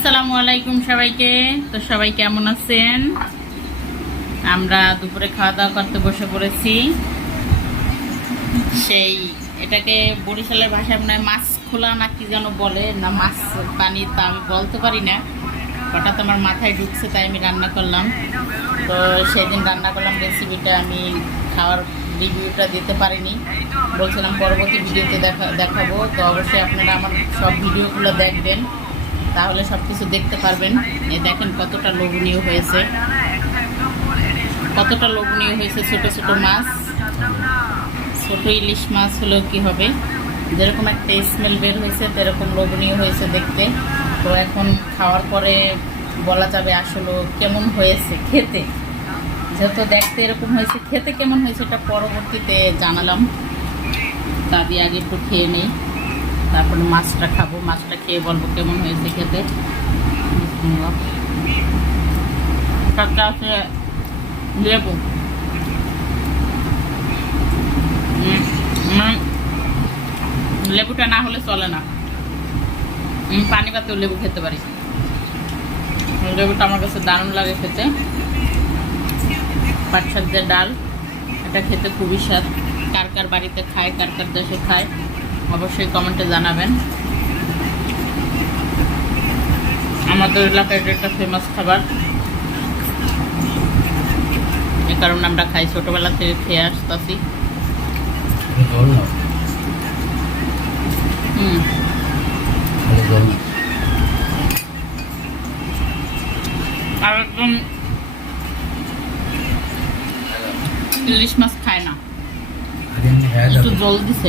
আসসালামু আলাইকুম সবাইকে। তো সবাই কেমন আছেন? আমরা দুপুরে খাওয়া দাওয়া করতে বসে পড়েছি। সেই, এটাকে বরিশালের ভাষায় মনে হয় মাছ খোলা না কি যেন বলে? না মাছ, পানি তা আমি বলতে পারি না। হঠাৎ আমার মাথায় ঢুকছে, তাই আমি রান্না করলাম। তো সেদিন রান্না করলাম রেসিপিটা আমি খাওয়ার রিভিউটা দিতে পারিনি। বলছিলাম পরবর্তী ভিডিওতে দেখা, দেখাবো। তো অবশ্যই আপনারা আমার সব ভিডিওগুলো দেখবেন। তাহলে সব কিছু দেখতে পারবেন। এই দেখেন কতটা লোভনীয় হয়েছে। কতটা লোভনীয় হয়েছে ছোট ছোট মাছ। ছোট ইলিশ মাছ হলেও কি হবে? যেরকম একটা স্মেল বের হয়েছে সেরকম লোভনীয় হয়েছে দেখতে। তো এখন খাওয়ার পরে বলা যাবে আসলে কেমন হয়েছে খেতে। যেহেতু দেখতে এরকম হয়েছে, খেতে কেমন হয়েছে এটা পরবর্তীতে জানালাম। দিয়ে আগে একটু খেয়ে নেই। তারপরে মাছটা খাব। মাছটা খেয়ে বলব কেমন হয়েছে খেতে। উম, লেবুটা না হলে চলে না। পানি পাতেও লেবু খেতে পারি। লেবুটা আমার কাছে দারুণ লাগে খেতে। পাট শাক দিয়ে ডাল এটা খেতে খুবই স্বাদ। কার কার বাড়িতে খায় কার কার দেশে খায়। অবশ্যই কমেন্টে জানাবেন। আমাদের এলাকায় এটা একটা ফেমাস খাবার। এ কারণে আমরা খাই। ছোটবেলা থেকে খেয়ে আসতেছি। হুম। আর একদম ইলিশ মাছ খায় না। একটু জল দিছে।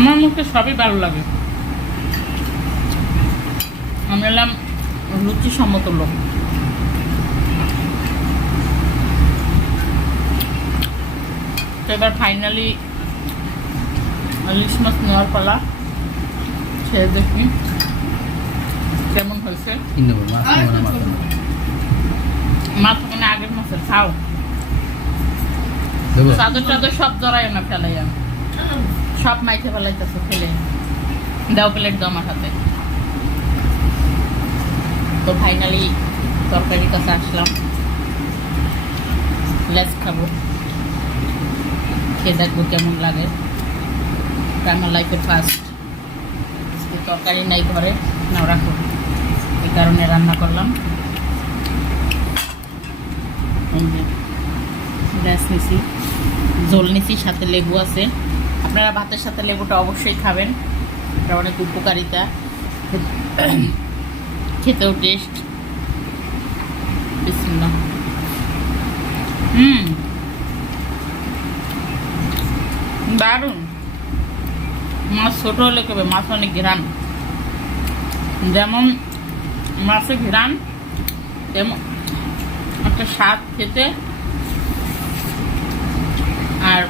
আমার মুখে সবই ভালো লাগে। আমি এলাম রুচি সম্মত লোক। তো এবার ফাইনালি ইলিশ মাছ নেওয়ার পালা। সে দেখি কেমন হয়েছে। মাছ মানে আগের মাছের খাও। চাদর টাদর সব জড়াই না ফেলাইয়া। সব মাইকে ফেলাইতেছে ফেলে দাও প্লেট দাও আমার হাতে। তো ফাইনালি তরকারির কাছে আসলাম। লেস খাব। খেয়ে দেখব কেমন লাগে। আমার লাইফের ফার্স্ট তরকারি নাই ঘরে, নাও রাখো। এই কারণে রান্না করলাম। গ্যাস নিছি। জল নিছি, সাথে লেবু আছে। আপনারা ভাতের সাথে লেবুটা অবশ্যই খাবেন। এটা অনেক উপকারিতা। খেতেও টেস্ট হুম। দারুণ। মাছ ছোট হলে কবে মাছ অনেক ঘেরান। যেমন মাছে ঘেরান, তেমন একটা স্বাদ খেতে আর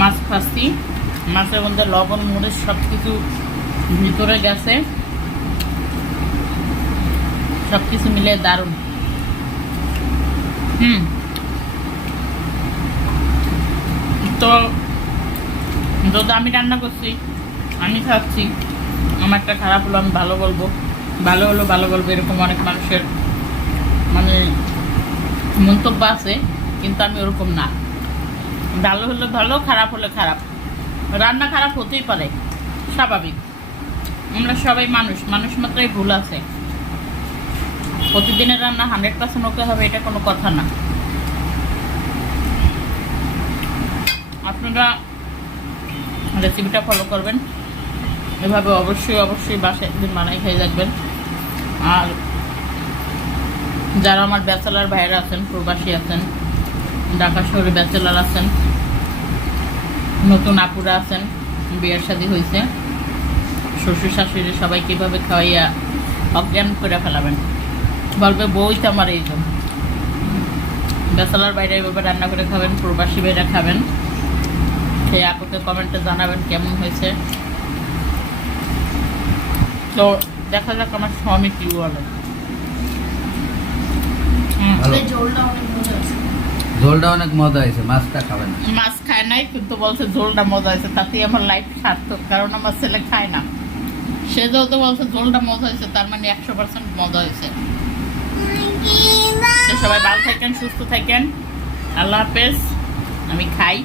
মাছ খাচ্ছি। মাছের মধ্যে লবণ, মরিচ সব কিছু ভিতরে গেছে। সব কিছু মিলে দারুণ। হুম। তো যদি আমি রান্না করছি, আমি খাচ্ছি আমারটা খারাপ হলো, আমি ভালো বলব। ভালো হলো, ভালো বলব, এরকম অনেক মানুষের মানে মন্তব্য আছে, কিন্তু আমি ওরকম না। ভালো হলে ভালো, খারাপ হলে খারাপ। রান্না খারাপ হতেই পারে, স্বাভাবিক। আমরা সবাই মানুষ মানুষ মাত্রাই ভুল আছে। প্রতিদিনের রান্না হান্ড্রেড পার্সেন্ট ওকে হবে, এটা কোনো কথা না। আপনারা রেসিপিটা ফলো করবেন। এভাবে অবশ্যই অবশ্যই বাসায় একদিন বানাই খেয়ে দেখবেন। আর যারা আমার ব্যাচেলার ভাইয়েরা আছেন, প্রবাসী আছেন ঢাকা শহরে ব্যাচেলার আছেন। নতুন আপুরা আছেন বিয়ের শাদী হয়েছে শ্বশুর শাশুড়ি সবাই কীভাবে খাওয়াইয়া অজ্ঞান করে ফেলাবেন? বলবে বই তো আমার এই তো বেসালার বাইরে এভাবে রান্না করে খাবেন প্রবাসী বাইরে খাবেন। সেই আপুকে কমেন্টে জানাবেন কেমন হয়েছে। তো দেখা যাক আমার স্বামী কি বলে। হুম। ভালো জলটা অনেক মজা আছে ঝোলটা অনেক মজা হয়েছে, মাছটা খাবেন না। মাছ খায় নাই, কিন্তু বলছে ঝোলটা মজা হয়েছে, তাতেই আমার লাইফ সার্থক, কারণ আমার ছেলে খায় না। সে যেহেতু বলছে ঝোলটা মজা হয়েছে, তার মানে একশো পার্সেন্ট মজা হয়েছে। সবাই ভালো থাকেন, সুস্থ থাকেন। আল্লাহ হাফেজ, আমি খাই।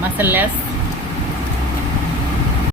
মাছের লেস